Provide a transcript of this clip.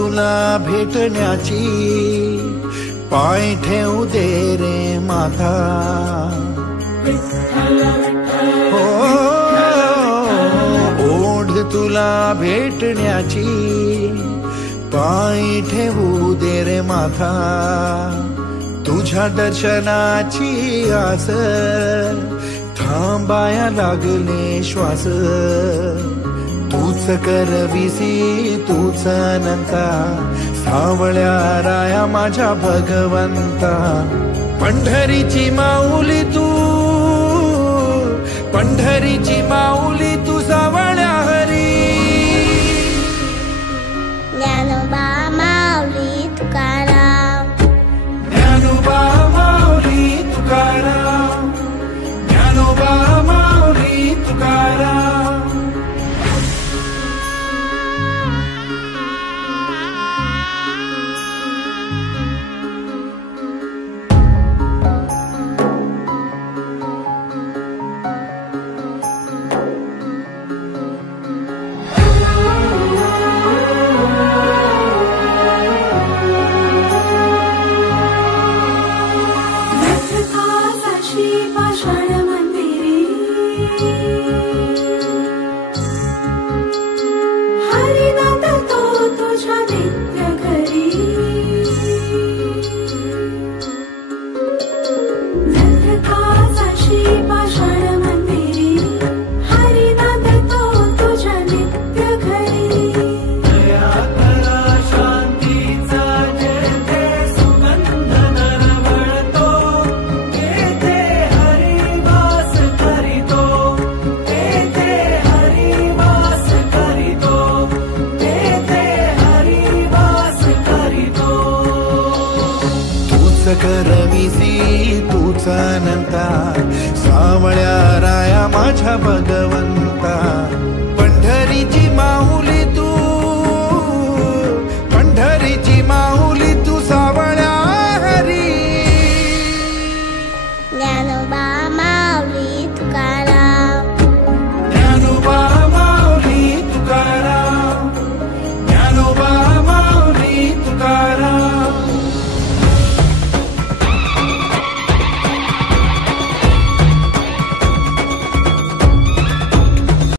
तुला भेटण्याची, पाय ठेवू दे रे माथा. हो ओढ तुला भेटण्याची, पाय ठेवू दे रे माथा. तुझ्या दर्शनाची आस, थांबाया लागले श्वास. तूच करविसी तूच अनंता, सावळ्या राया माझ्या भगवंता. पंढरीची माऊली तू, पंढरीची माऊली तू सावळ्या हरी. ज्ञानोबा माऊली तुकाराम, ज्ञानोबा माऊली तुकाराम, ज्ञानोबा माऊली तुकाराम. करविसी तूच अनंता, सावळ्या राया माझ्या भगवंता.